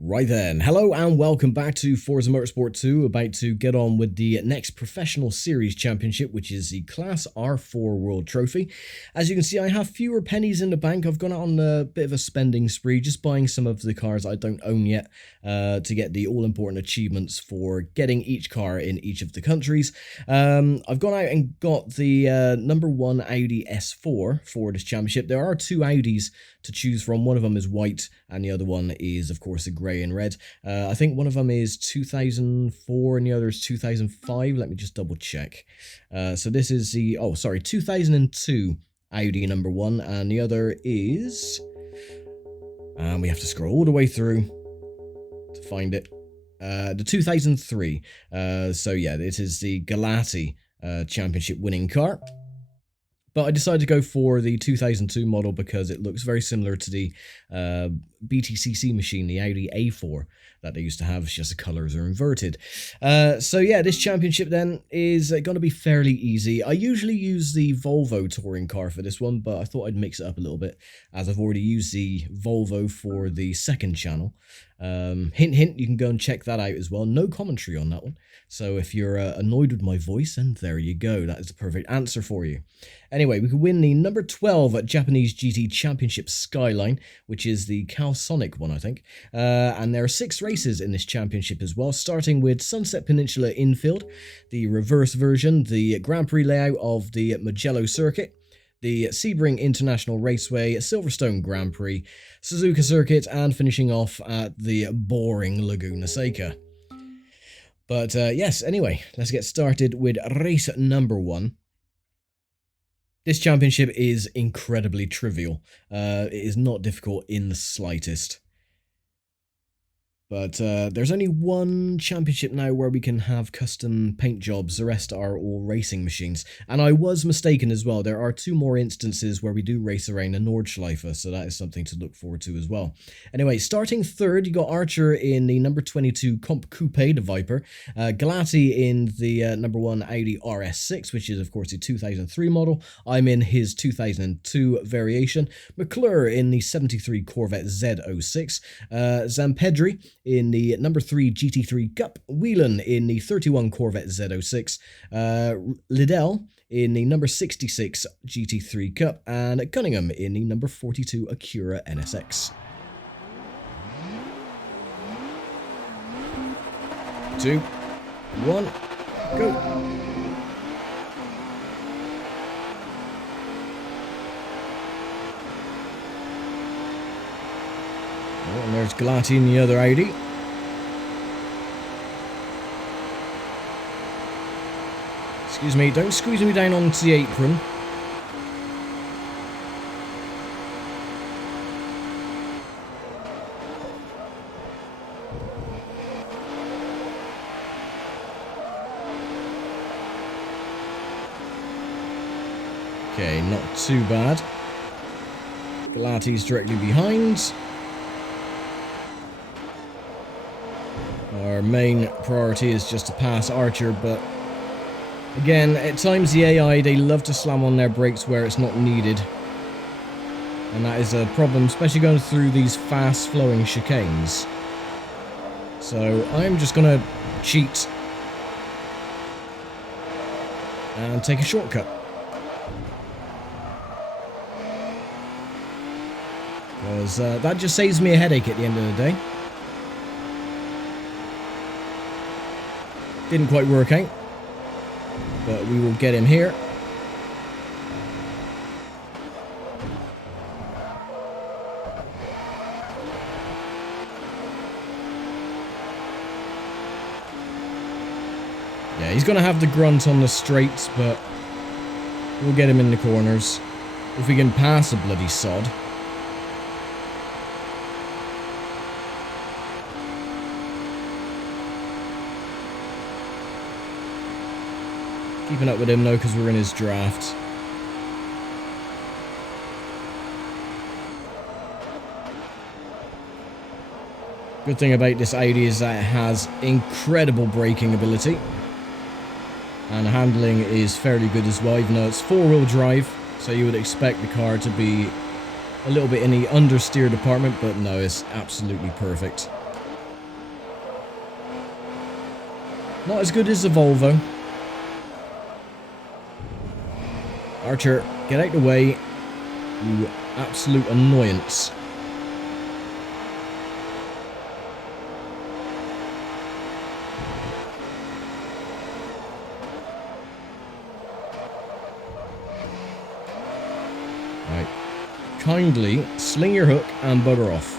Right then, hello and welcome back to Forza Motorsport 2, about to get on with the next Professional Series Championship, which is the Class R4 World Trophy. As you can see, I have fewer pennies in the bank. I've gone on a bit of a spending spree, just buying some of the cars I don't own yet to get the all-important achievements for getting each car in each of the countries. I've gone out and got the number 1 Audi S4 for this championship. There are two Audis to choose from. One of them is white and the other one is, of course, a grey and red. I think one of them is 2004 and the other is 2005. Let me just double check. So this is the 2002 Audi number 1, and the other is, we have to scroll all the way through to find it, the 2003. So yeah, this is the Galati championship winning car. But I decided to go for the 2002 model because it looks very similar to the BTCC machine, the Audi A4 that they used to have. It's just the colours are inverted. So yeah, this championship then is going to be fairly easy. I usually use the Volvo touring car for this one, but I thought I'd mix it up a little bit as I've already used the Volvo for the second channel. Hint, hint, you can go and check that out as well. No commentary on that one. So if you're annoyed with my voice, then there you go. That is the perfect answer for you. Anyway, we could win the number 12 at Japanese GT Championship Skyline, which is the Calsonic one, I think. And there are 6 races in this championship as well, starting with Sunset Peninsula Infield, the reverse version, the Grand Prix layout of the Mugello Circuit, the Sebring International Raceway, Silverstone Grand Prix, Suzuka Circuit, and finishing off at the boring Laguna Seca. But yes, anyway, let's get started with race number 1. This championship is incredibly trivial. It is not difficult in the slightest. But there's only one championship now where we can have custom paint jobs. The rest are all racing machines. And I was mistaken as well. There are 2 more instances where we do race around a Nordschleife, so that is something to look forward to as well. Anyway, starting third, you got Archer in the number 22 Comp Coupe, the Viper. Galati in the number 1 Audi RS6, which is, of course, the 2003 model. I'm in his 2002 variation. McClure in the 73 Corvette Z06. Zampedri in the number 3 GT3 Cup, Whelan in the 31 Corvette Z06, Liddell in the number 66 GT3 Cup, and Cunningham in the number 42 Acura NSX. 2, 1, go! Oh, and there's Galati in the other Audi. Excuse me, don't squeeze me down onto the apron. Okay, not too bad. Galati's directly behind. Our main priority is just to pass Archer, but again, at times the AI, they love to slam on their brakes where it's not needed. And that is a problem, especially going through these fast-flowing chicanes. So I'm just going to cheat and take a shortcut. Because that just saves me a headache at the end of the day. Didn't quite work out, but we will get him here. Yeah, he's going to have the grunt on the straights, but we'll get him in the corners. If we can pass a bloody sod. Keeping up with him though, because we're in his draft. Good thing about this Audi is that it has incredible braking ability. And handling is fairly good as well, even though it's 4-wheel drive. So you would expect the car to be a little bit in the understeer department, but no, it's absolutely perfect. Not as good as the Volvo. Archer, get out the way, you absolute annoyance. Right. Kindly sling your hook and bugger off.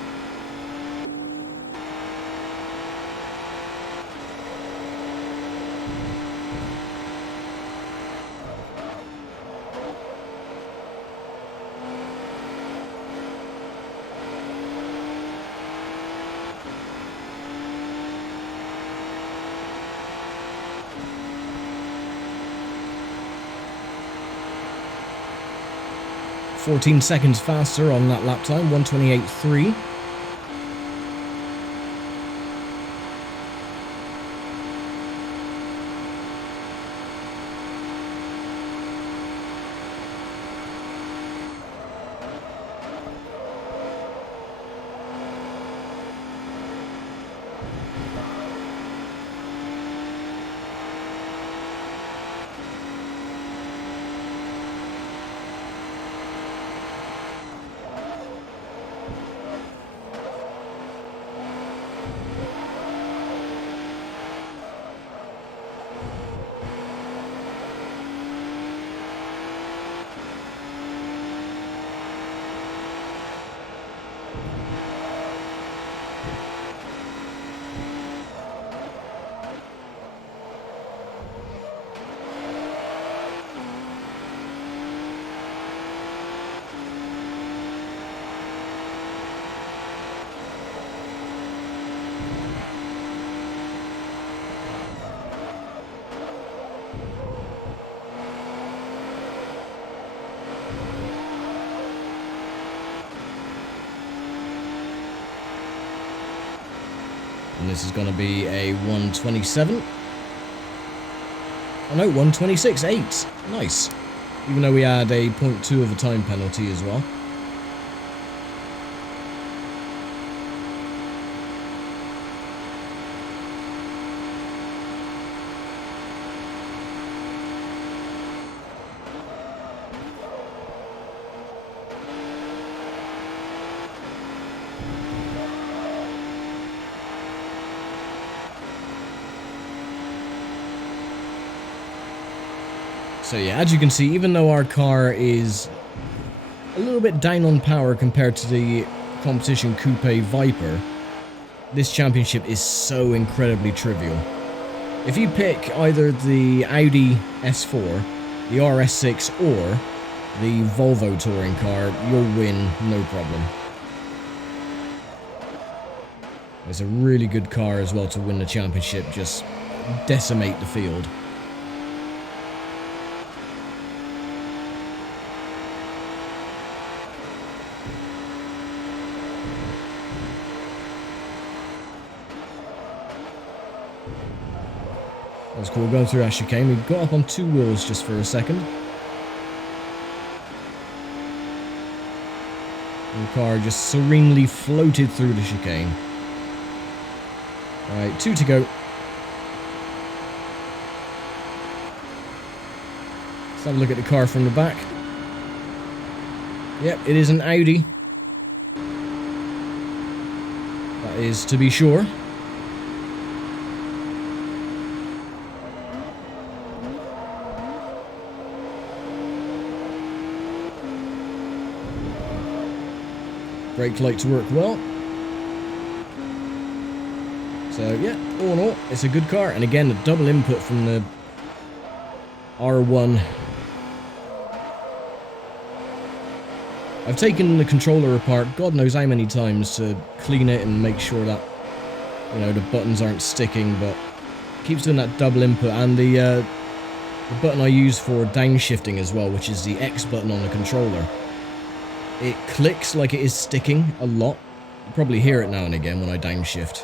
.14 seconds faster on that lap time, 1:28.3. And this is going to be a 1:27. Oh no, 1:26.8. Nice. Even though we had a 0.2 of a time penalty as well. So yeah, as you can see, even though our car is a little bit down on power compared to the competition Coupe Viper, this championship is so incredibly trivial. If you pick either the Audi S4, the RS6 or the Volvo touring car, you'll win no problem. It's a really good car as well to win the championship, just decimate the field. That's cool, going through our chicane. We got up on two wheels just for a second. And the car just serenely floated through the chicane. Alright, 2 to go. Let's have a look at the car from the back. Yep, it is an Audi. That is to be sure. Brake light to work well. So yeah, all in all, it's a good car. And again, a double input from the R1. I've taken the controller apart God knows how many times to clean it and make sure that, you know, the buttons aren't sticking, but it keeps doing that double input. And the button I use for downshifting as well, which is the X button on the controller, it clicks like it is sticking a lot. You probably hear it now and again when I downshift.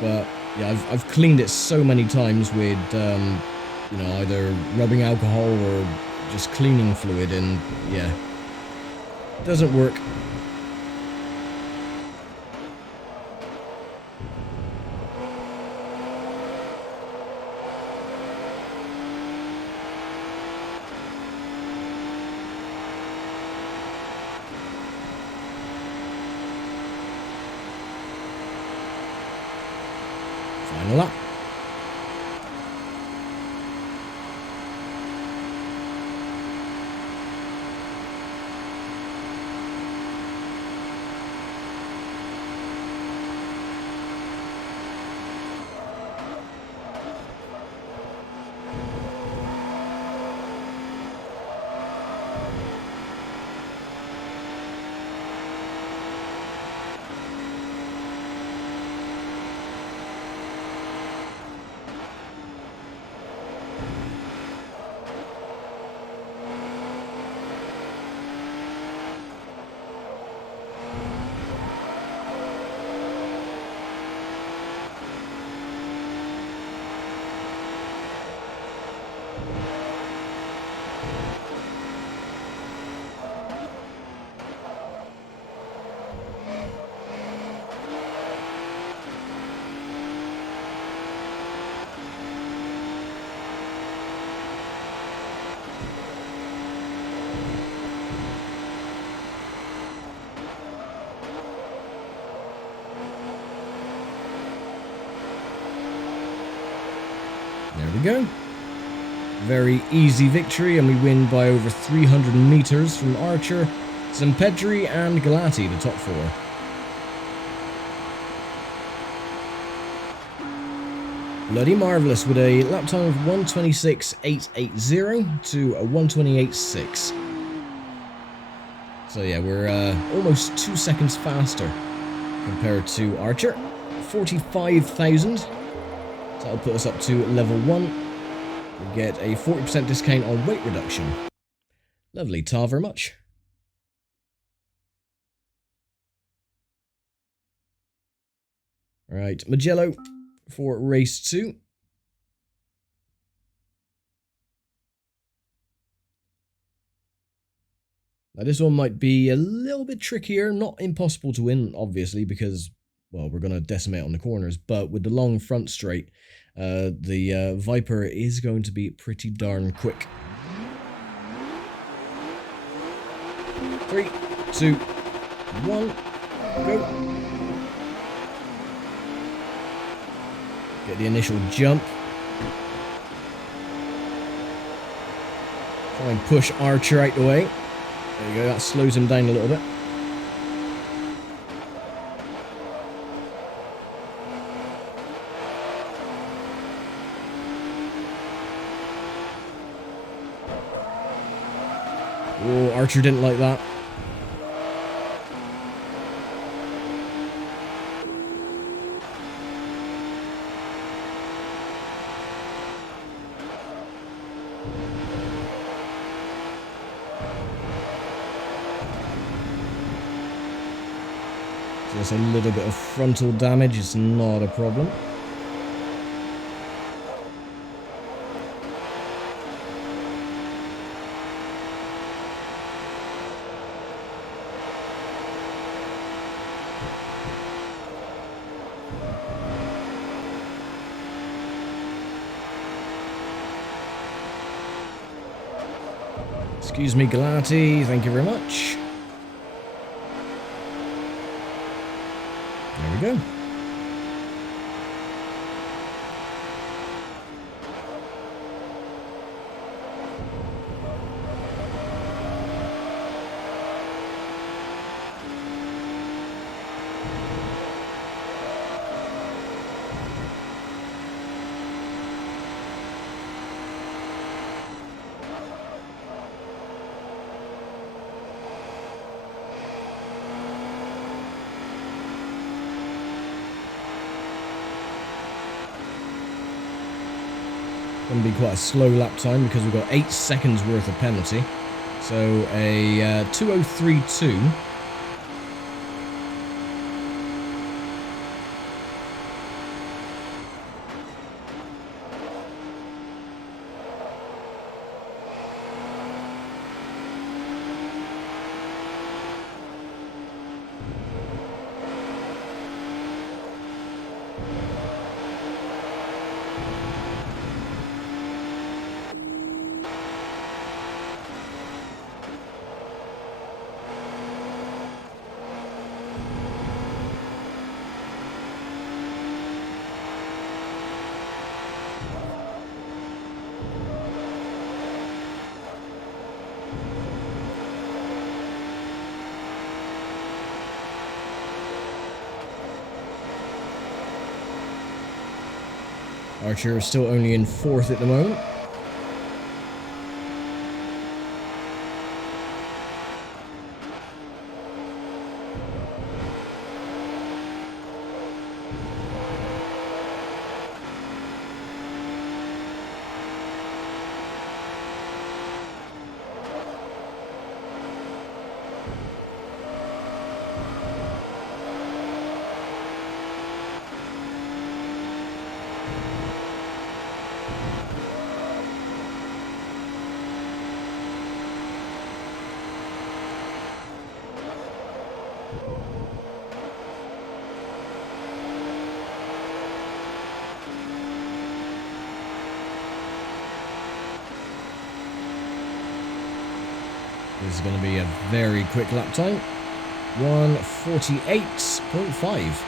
But yeah, I've cleaned it so many times with, you know, either rubbing alcohol or just cleaning fluid, and yeah, it doesn't work. Final lap. There we go. Very easy victory, and we win by over 300 meters from Archer, Zampedri and Galati, the top four. Bloody marvellous, with a lap time of 1:26.880 to a 1:28.6. So yeah, we're almost 2 seconds faster compared to Archer. 45,000. So that'll put us up to level 1. We get a 40% discount on weight reduction. Lovely, ta very much. Right, Mugello for race 2. Now this one might be a little bit trickier, not impossible to win, obviously, because, well, we're going to decimate on the corners, but with the long front straight, the Viper is going to be pretty darn quick. 3, 2, 1, go. Get the initial jump. Try and push Archer out the way. There you go, that slows him down a little bit. Oh, Archer didn't like that. Just a little bit of frontal damage, it's not a problem. Excuse me, Galati, thank you very much. There we go. Going to be quite a slow lap time because we've got 8 seconds worth of penalty. So a 2:03.2. Archer is still only in 4th at the moment. This is going to be a very quick lap time. 1:48.5.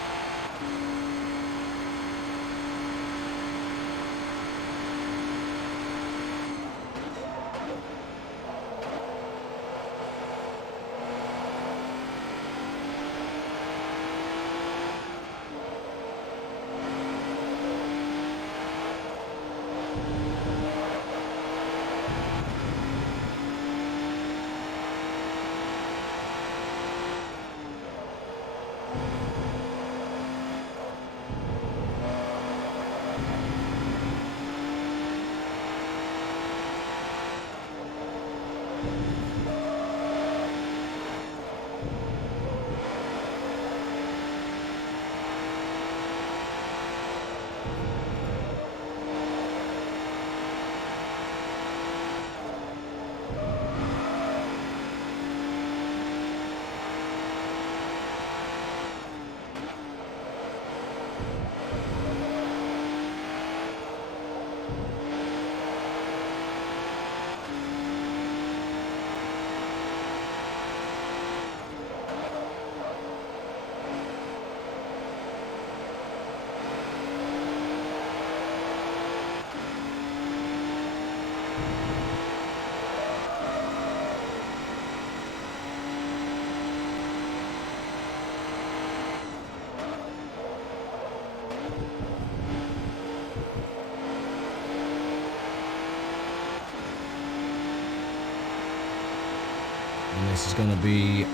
And this is going to be...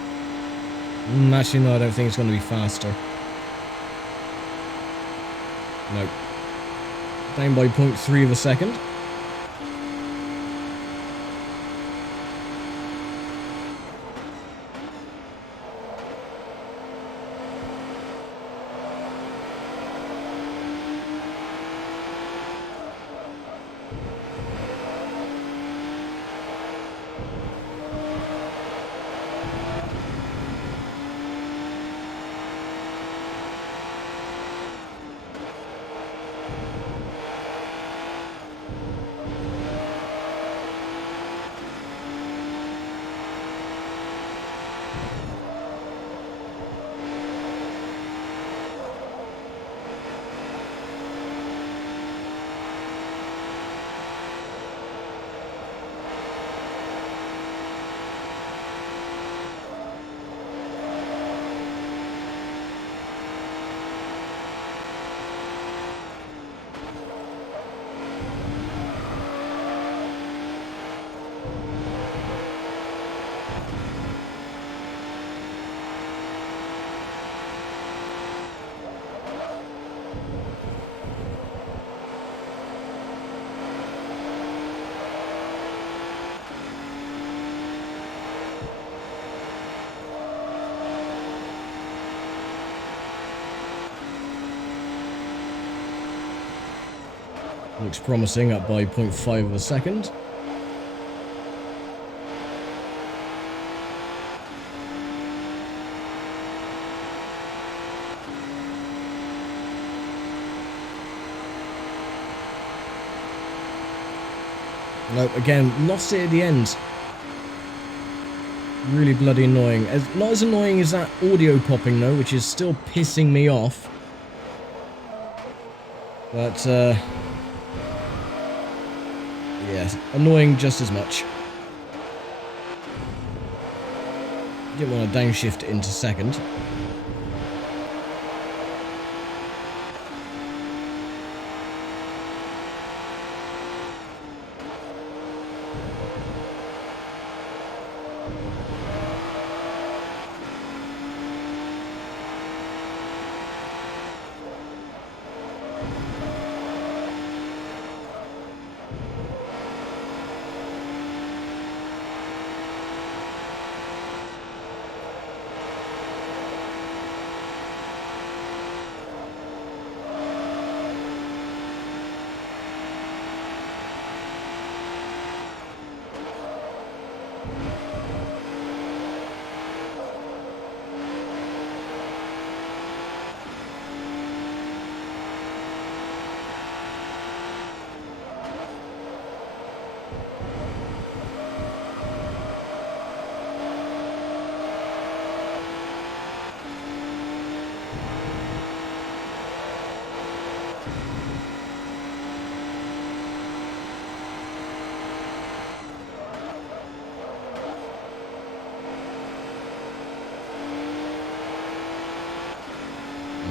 actually, no, I don't think it's going to be faster. Nope. Down by 0.3 of a second. Looks promising, up by 0.5 of a second. Nope, again, lost it at the end. Really bloody annoying. Not as annoying as that audio popping though, which is still pissing me off. But, yes, annoying just as much. Didn't want to downshift it into second.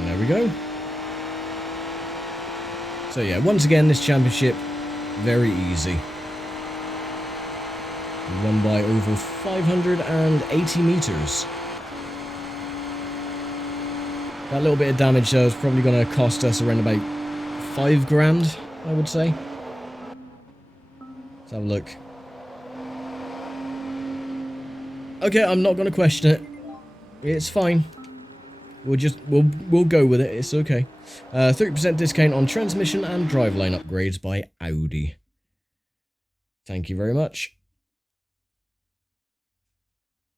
There we go. So yeah, once again, this championship, very easy. Won by over 580 meters. That little bit of damage though is probably going to cost us around about 5 grand, I would say. Let's have a look. Okay, I'm not going to question it. It's fine. We'll go with it. It's okay. 30% discount on transmission and driveline upgrades by Audi. Thank you very much.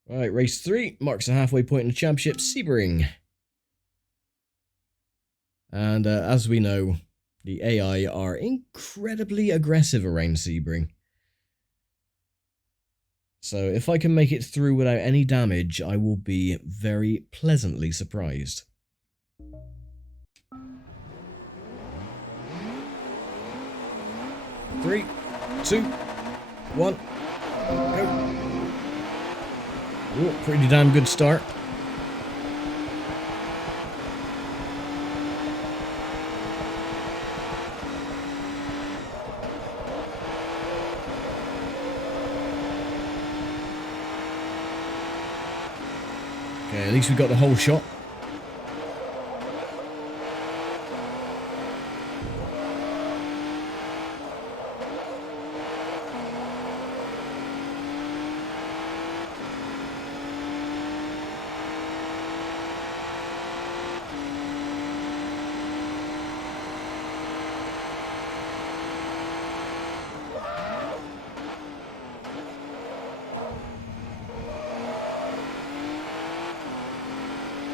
Right, race 3 marks a halfway point in the championship, Sebring. And as we know, the AI are incredibly aggressive around Sebring. So if I can make it through without any damage, I will be very pleasantly surprised. Three, 2, 1, go. Ooh, pretty damn good start. Okay, at least we got the whole shot.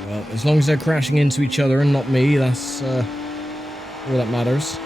Well, as long as they're crashing into each other and not me, that's all that matters.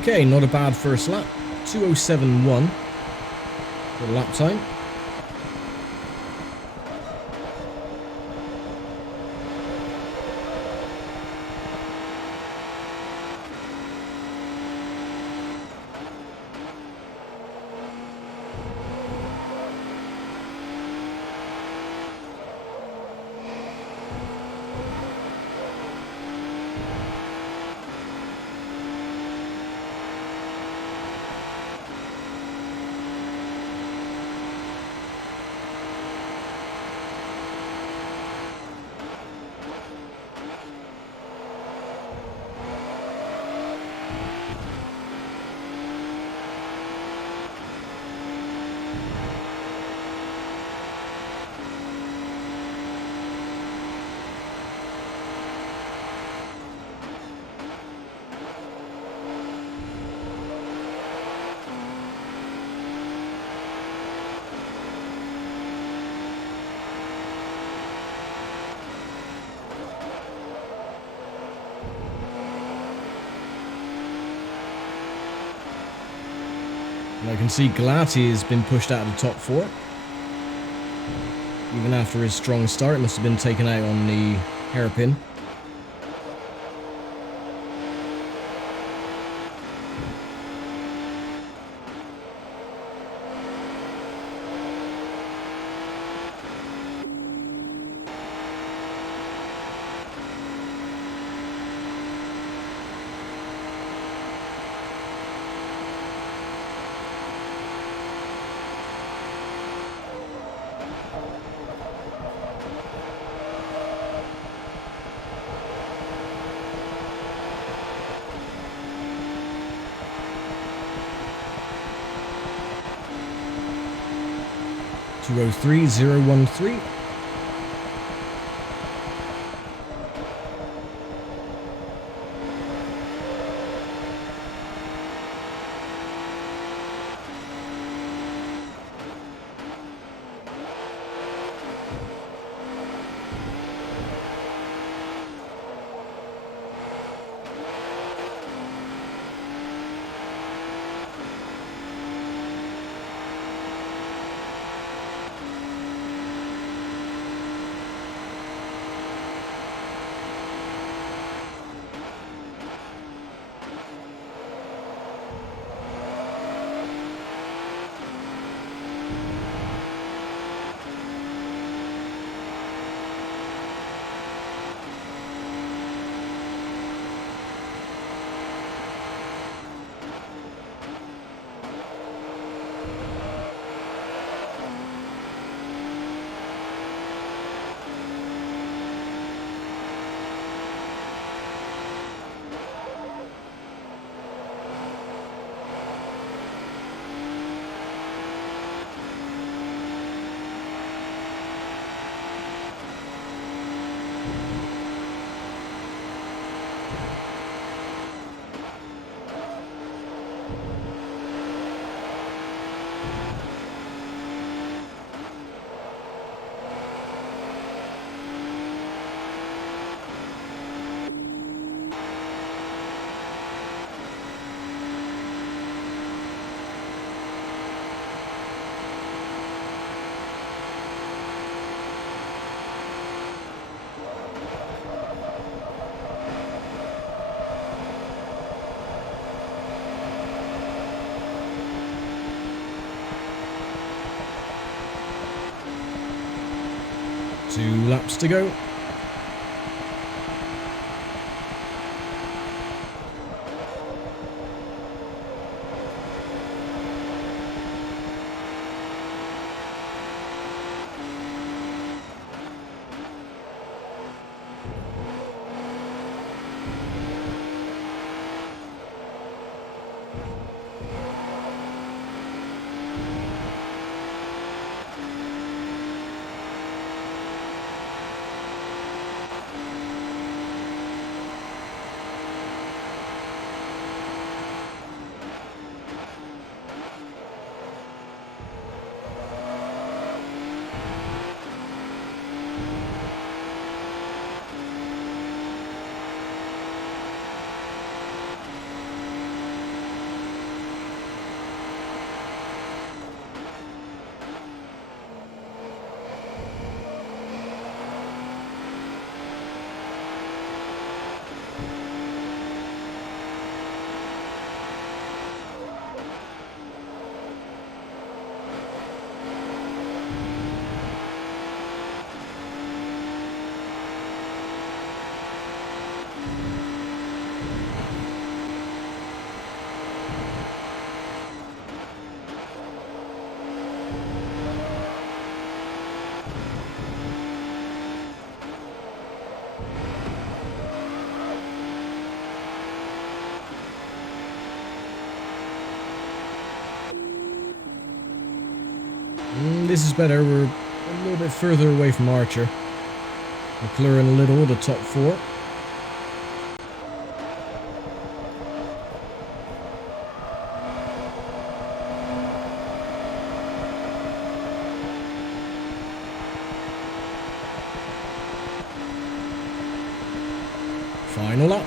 Okay, not a bad first lap. 2:07.1 for the lap time. And I can see Galati has been pushed out of the top 4. Even after his strong start, it must have been taken out on the hairpin. .203.013. Two laps to go. This is better. We're a little bit further away from Archer. McLaren a little, the top 4. Final lap.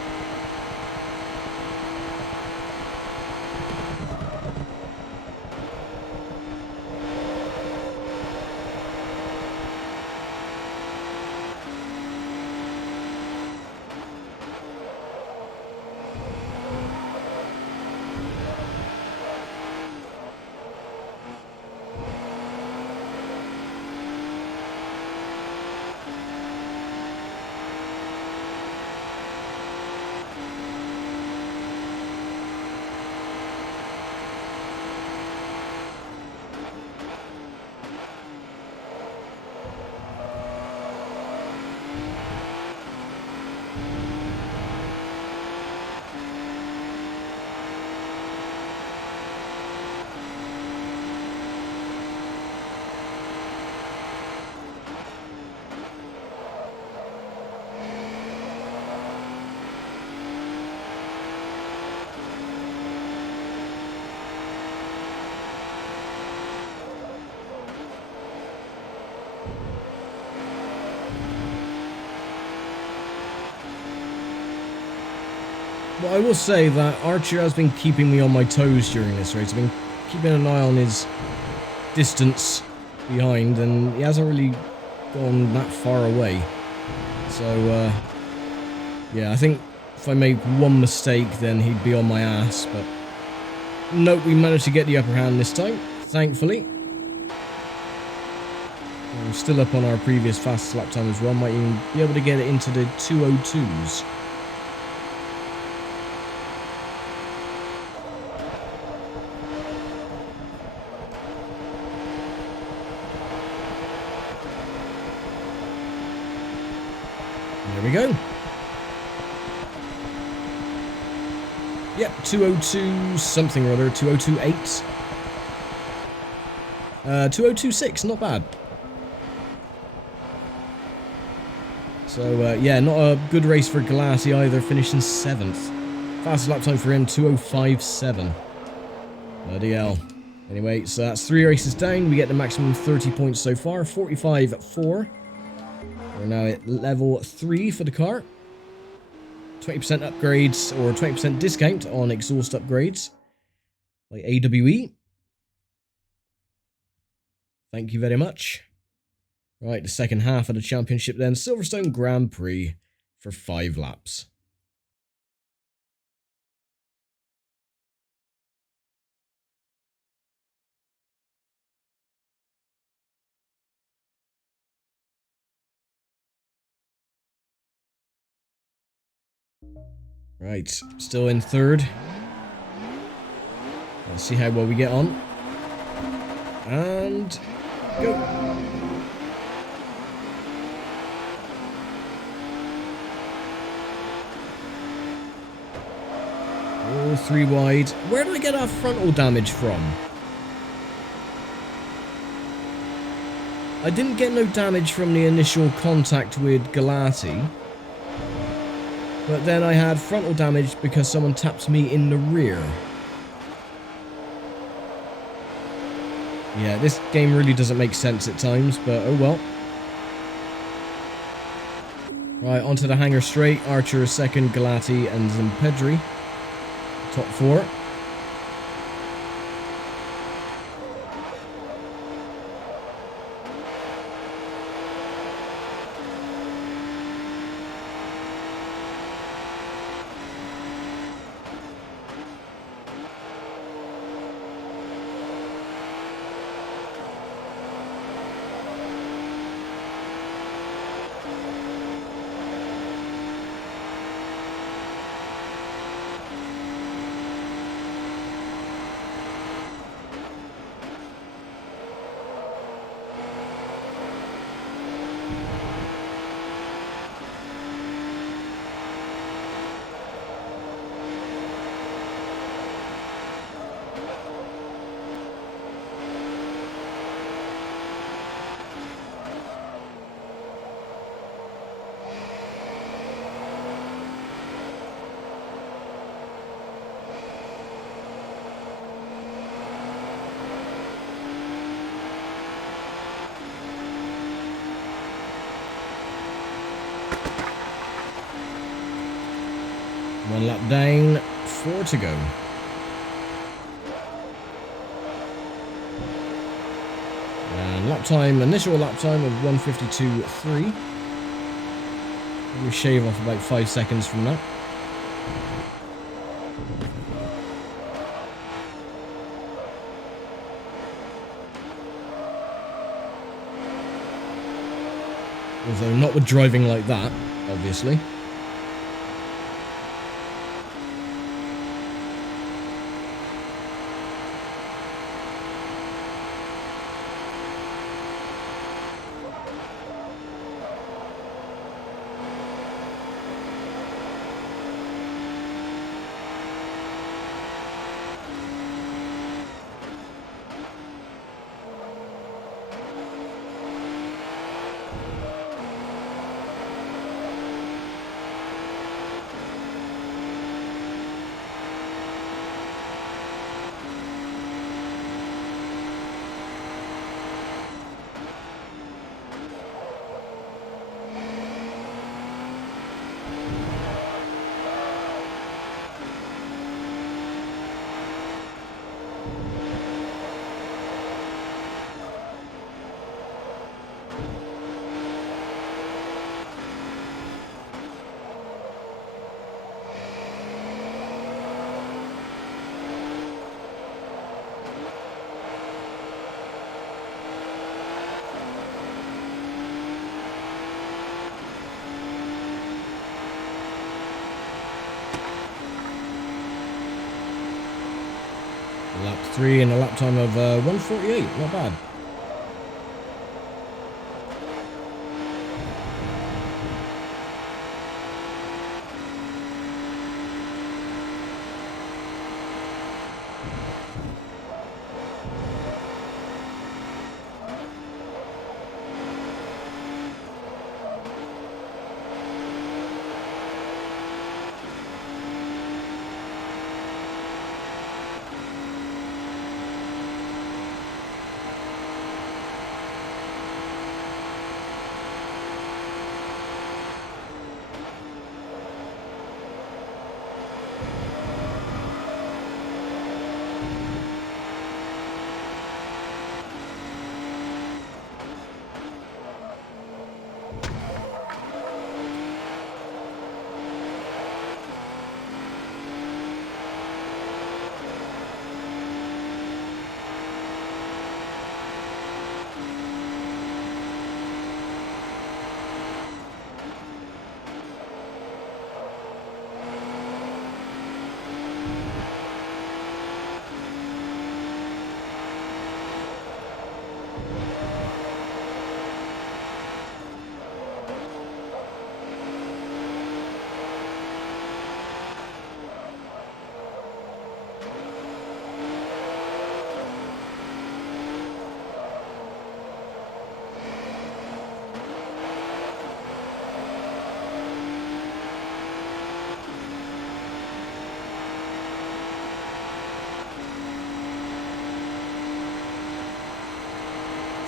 Well, I will say that Archer has been keeping me on my toes during this race. I've been keeping an eye on his distance behind, and he hasn't really gone that far away. So, yeah, I think if I made one mistake, then he'd be on my ass, but nope, we managed to get the upper hand this time, thankfully. We're still up on our previous fastest lap time as well, might even be able to get it into the 2:02s. There we go. Yep, 2:02 something or other, 2:02.8. 2:02.6, not bad. So, yeah, not a good race for Galassi either, finishing 7th. Fastest lap time for him, 2:05.7. Bloody hell. Anyway, so that's 3 races down. We get the maximum 30 points so far, 45.4. We're now at level 3 for the car. 20% upgrades, or 20% discount on exhaust upgrades. Like AWE. Thank you very much. Right, the second half of the championship then. Silverstone Grand Prix for 5 laps. Right, still in 3rd. Let's see how well we get on. And go. Oh, 3 wide. Where did I get our frontal damage from? I didn't get no damage from the initial contact with Galati. But then I had frontal damage because someone tapped me in the rear. Yeah, this game really doesn't make sense at times, but oh well. Right, onto the hangar straight. Archer 2nd, Galati and Zimpedri. Top 4. One lap down, 4 to go. And lap time, initial lap time of 1:52.3. We shave off about 5 seconds from that. Although not with driving like that, obviously. Lap 3 and a lap time of 1:48. Not bad.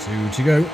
Two to go.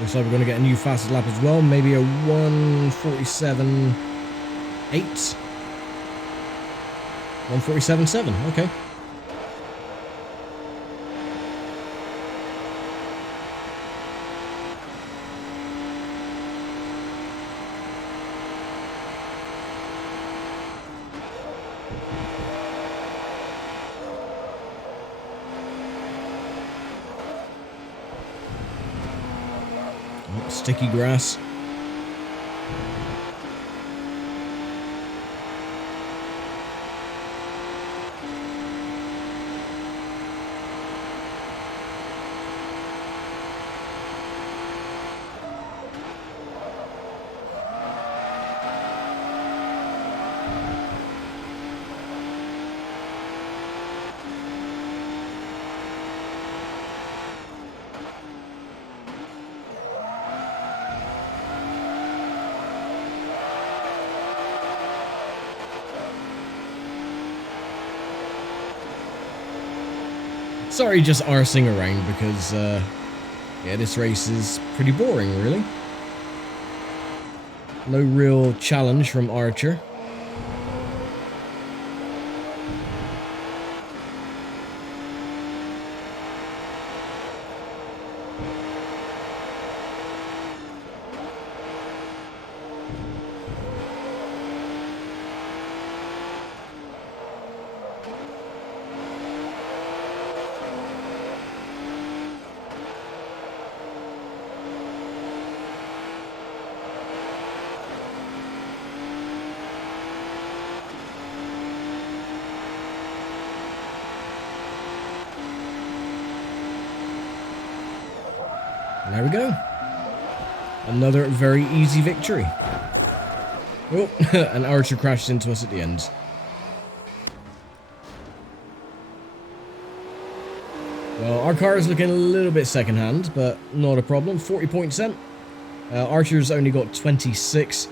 Looks like we're going to get a new fastest lap as well. Maybe a 1:47.8. 1:47.7. Okay. Sticky grass. Sorry, just arsing around because, yeah, this race is pretty boring, really. No real challenge from Archer. And there we go. Another very easy victory. Oh, and Archer crashed into us at the end. Well, our car is looking a little bit second-hand, but not a problem. 40 points then. Archer's only got 26.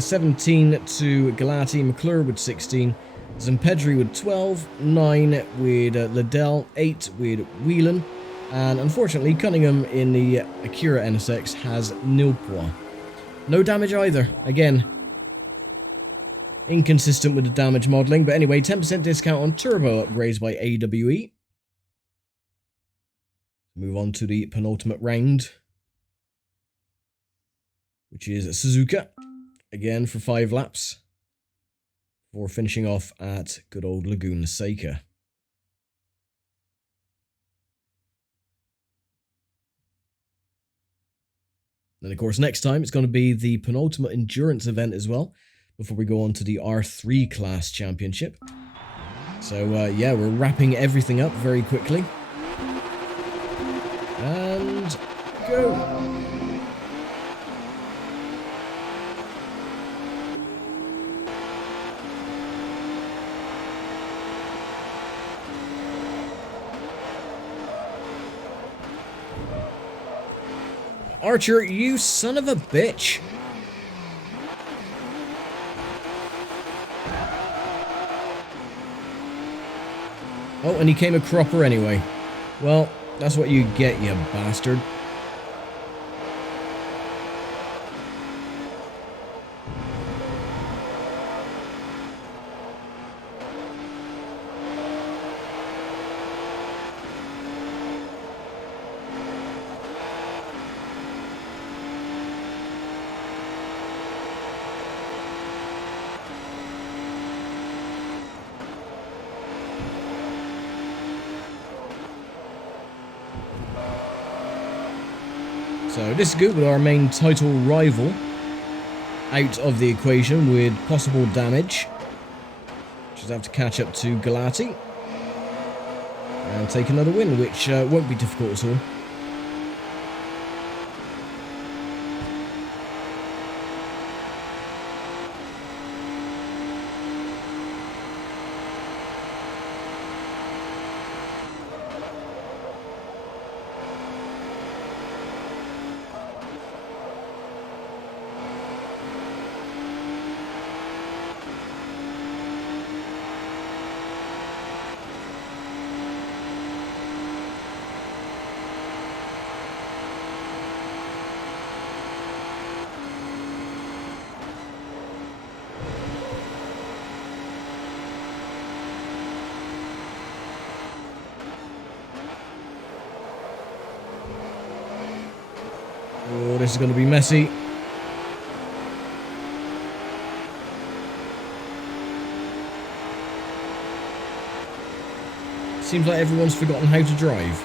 17 to Galati, McClure with 16. Zampedri with 12. 9 with Liddell. 8 with Whelan. And unfortunately, Cunningham in the Acura NSX has 0 points. No damage either. Again, inconsistent with the damage modelling. But anyway, 10% discount on turbo upgrades by AWE. Move on to the penultimate round, which is Suzuka. Again for 5 laps. Before finishing off at good old Laguna Seca. Then, of course, next time it's going to be the penultimate endurance event as well, before we go on to the R3 class championship. So, yeah, we're wrapping everything up very quickly. And go! Archer, you son of a bitch. Oh, and he came a cropper anyway. Well, that's what you get, you bastard. So this is good with our main title rival out of the equation with possible damage. Just have to catch up to Galati and take another win, which won't be difficult at all. Oh, this is going to be messy. Seems like everyone's forgotten how to drive.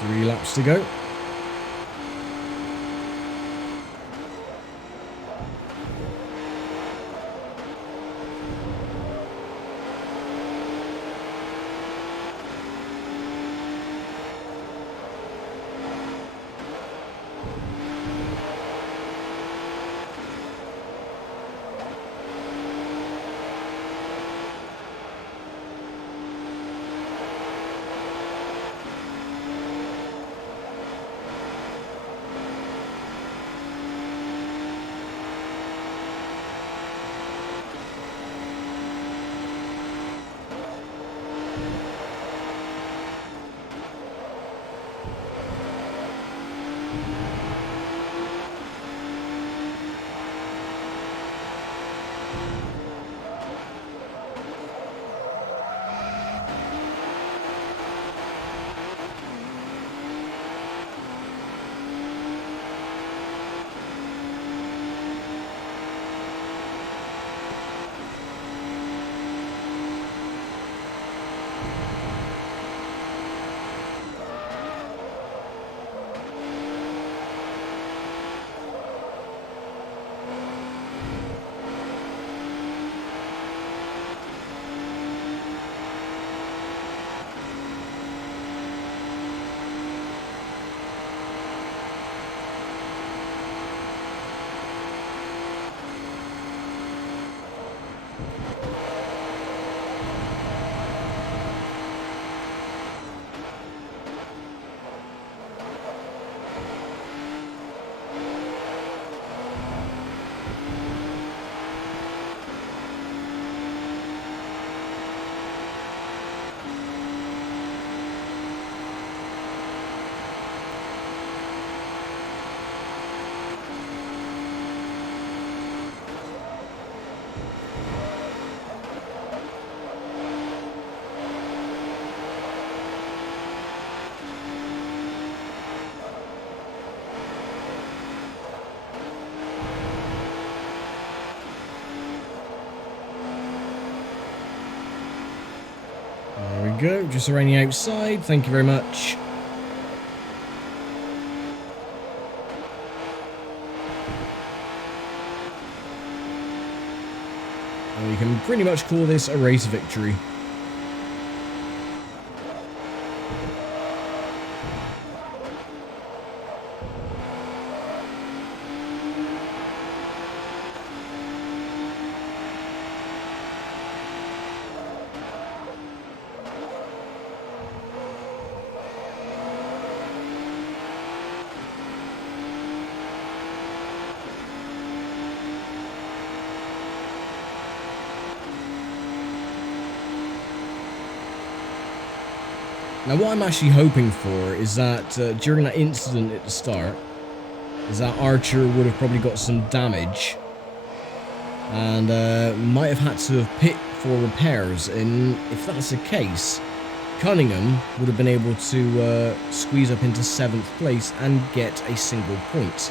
3 laps to go. There we go, just around the outside, thank you very much. And you can pretty much call this a race victory. Now what I'm actually hoping for is that during that incident at the start, is that Archer would have probably got some damage and might have had to have pit for repairs, and if that's the case, Cunningham would have been able to squeeze up into 7th place and get a single point.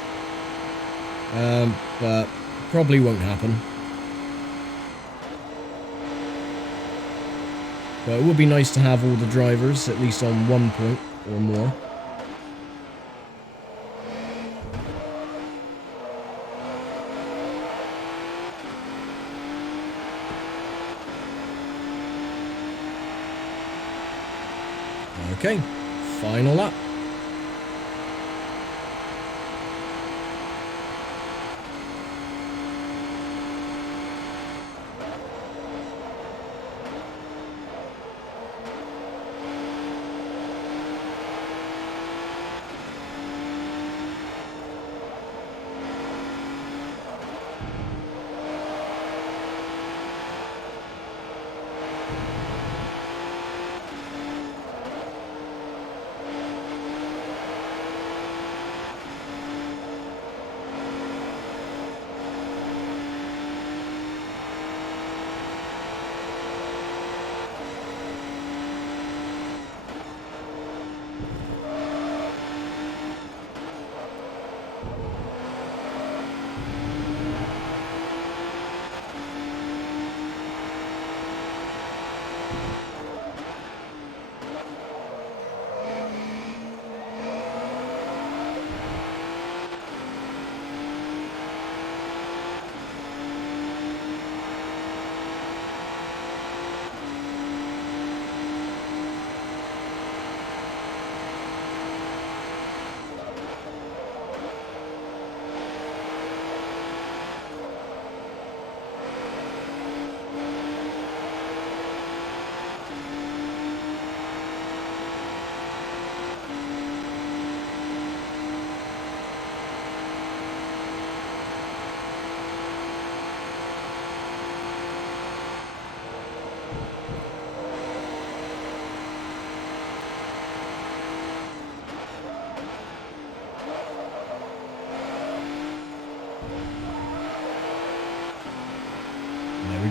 But probably won't happen. But it would be nice to have all the drivers at least on 1 point or more. Okay, final lap.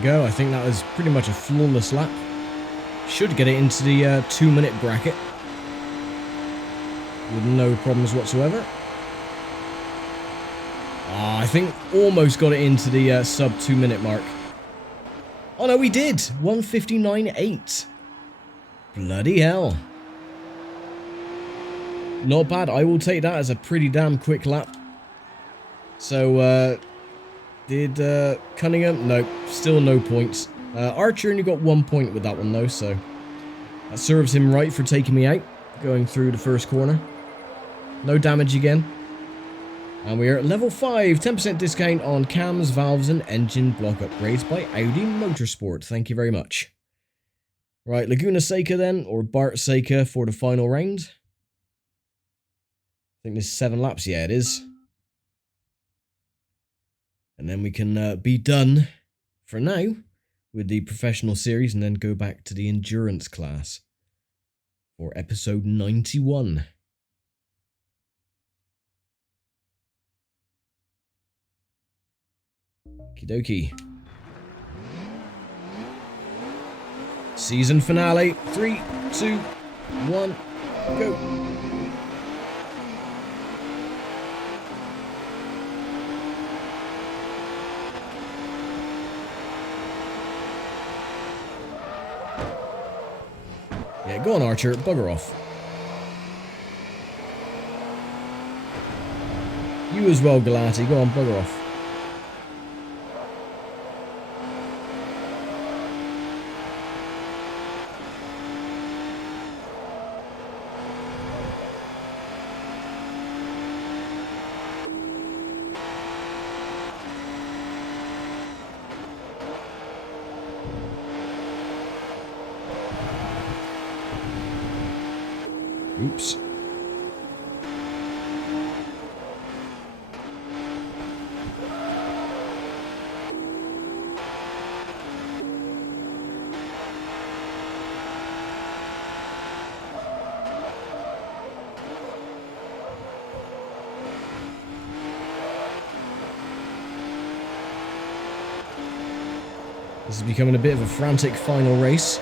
go. I think that was pretty much a flawless lap. Should get it into the 2-minute bracket with no problems whatsoever. I think almost got it into the sub 2-minute mark. Oh no, we did! 1:59.8. Bloody hell. Not bad. I will take that as a pretty damn quick lap. So, did Cunningham? Nope, still no points. Archer only got 1 point with that one though, so that serves him right for taking me out, going through the first corner. No damage again. And we are at level 5, 10% discount on cams, valves, and engine block upgrades by Audi Motorsport. Thank you very much. Right, Laguna Seca then, or Bart Seca for the final round. I think there's 7 laps. Yeah, it is. And then we can be done for now with the professional series and then go back to the endurance class for episode 91. Okie dokie. Season finale. 3, 2, 1, go. Yeah, go on, Archer. Bugger off. You as well, Galati. Go on, bugger off. Oops. This is becoming a bit of a frantic final race.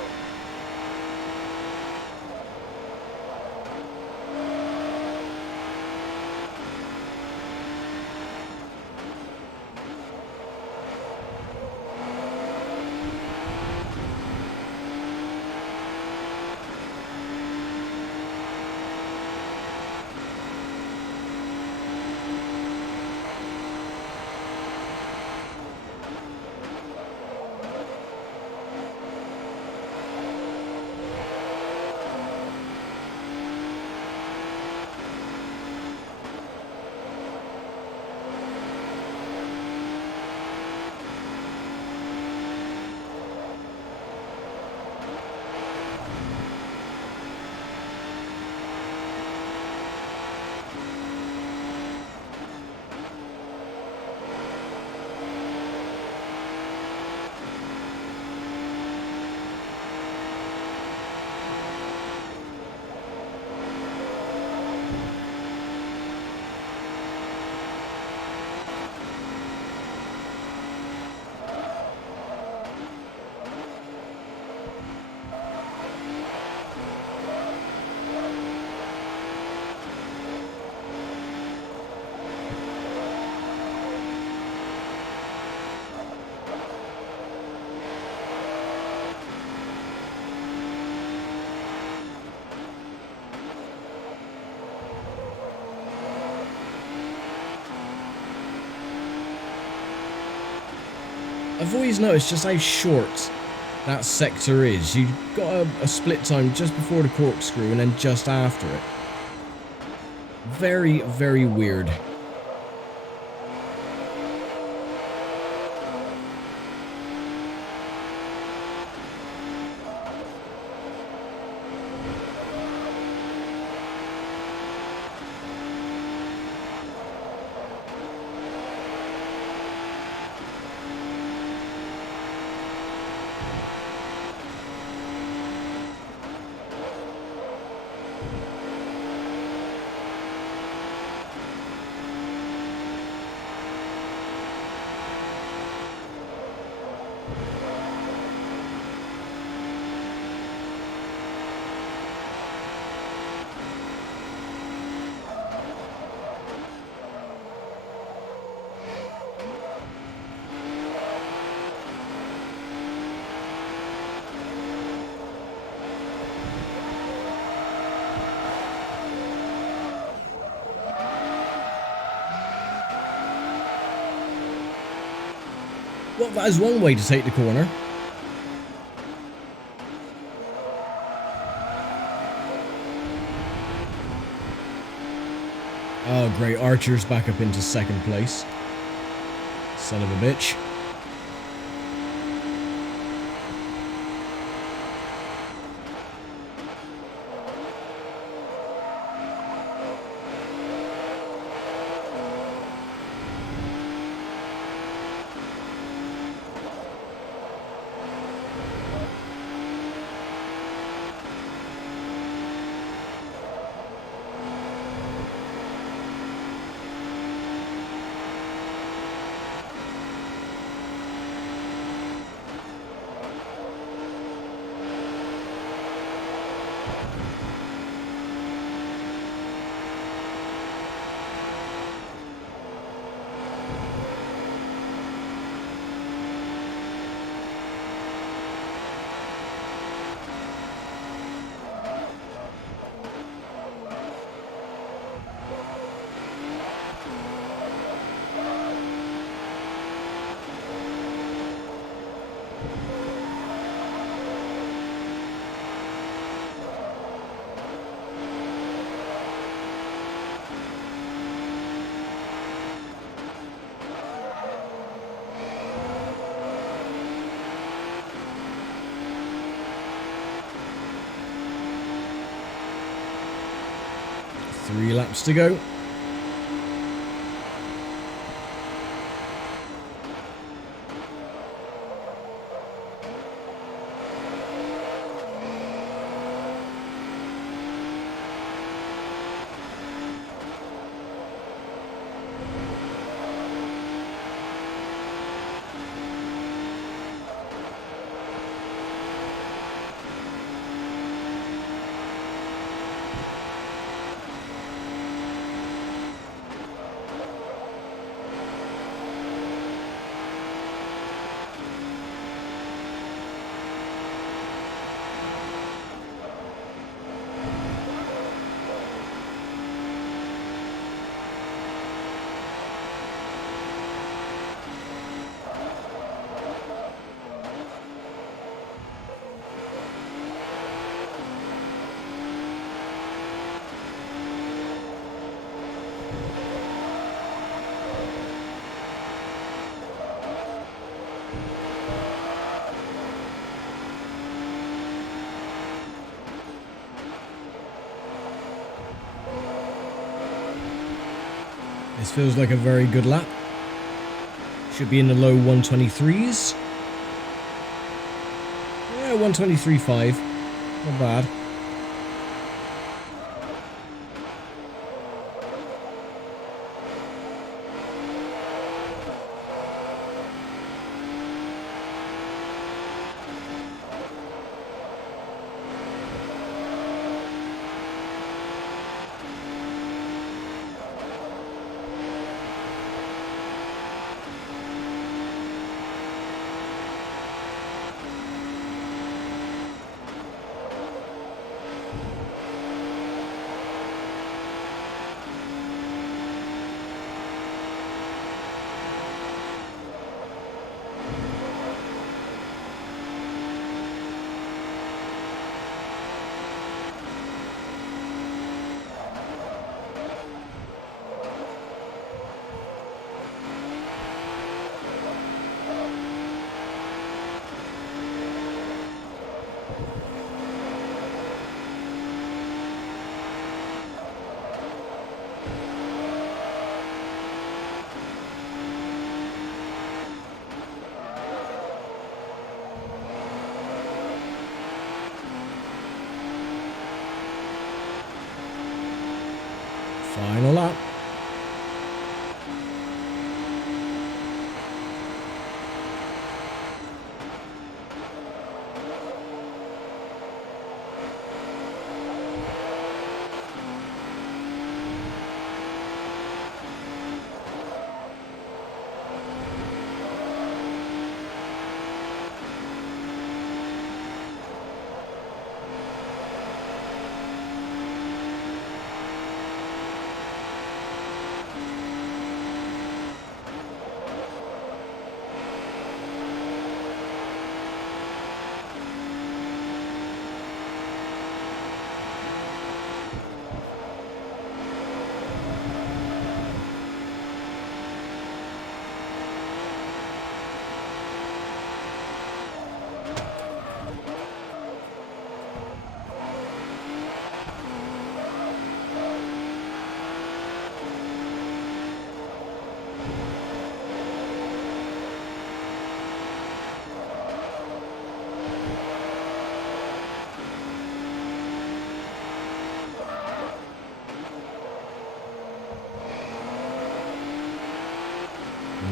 I've always noticed just how short that sector is. You've got a split time just before the corkscrew and then just after it. Very, very weird. Well, that is one way to take the corner. Oh, great. Archer's back up into second place. Son of a bitch. Three laps to go. This feels like a very good lap. Should be in the low 123s. Yeah, 123.5. Not bad. Final lap.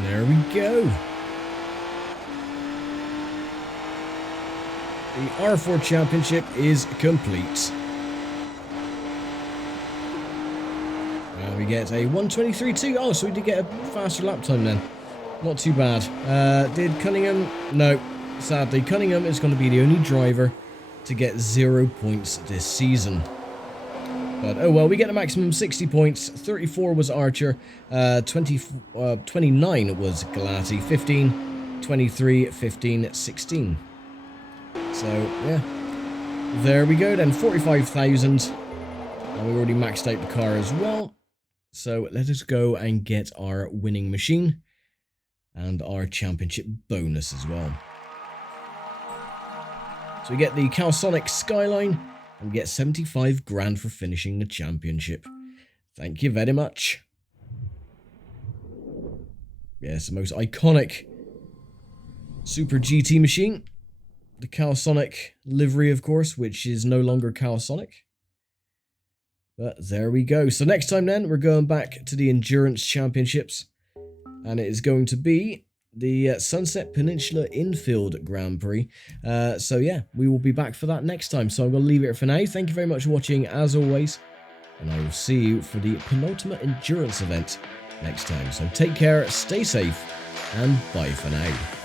There we go. The R4 Championship is complete. And we get a 1:23.2. Oh, so we did get a faster lap time then. Not too bad. Did Cunningham? No. Sadly, Cunningham is going to be the only driver to get 0 points this season. But oh well, we get a maximum 60 points. 34 was Archer, 29 was Galati, 15, 23, 15, 16. So yeah, there we go then, 45,000. And we already maxed out the car as well. So let us go and get our winning machine and our championship bonus as well. So we get the Calsonic Skyline. And get 75 grand for finishing the championship. Thank you very much. Yes, the most iconic Super GT machine. The Calsonic livery, of course, which is no longer Calsonic. But there we go. So next time then, we're going back to the Endurance Championships. And it is going to be the Sunset Peninsula Infield Grand Prix. So yeah, we will be back for that next time. So I'm going to leave it for now. Thank you very much for watching, as always. And I will see you for the penultimate endurance event next time. So take care, stay safe, and bye for now.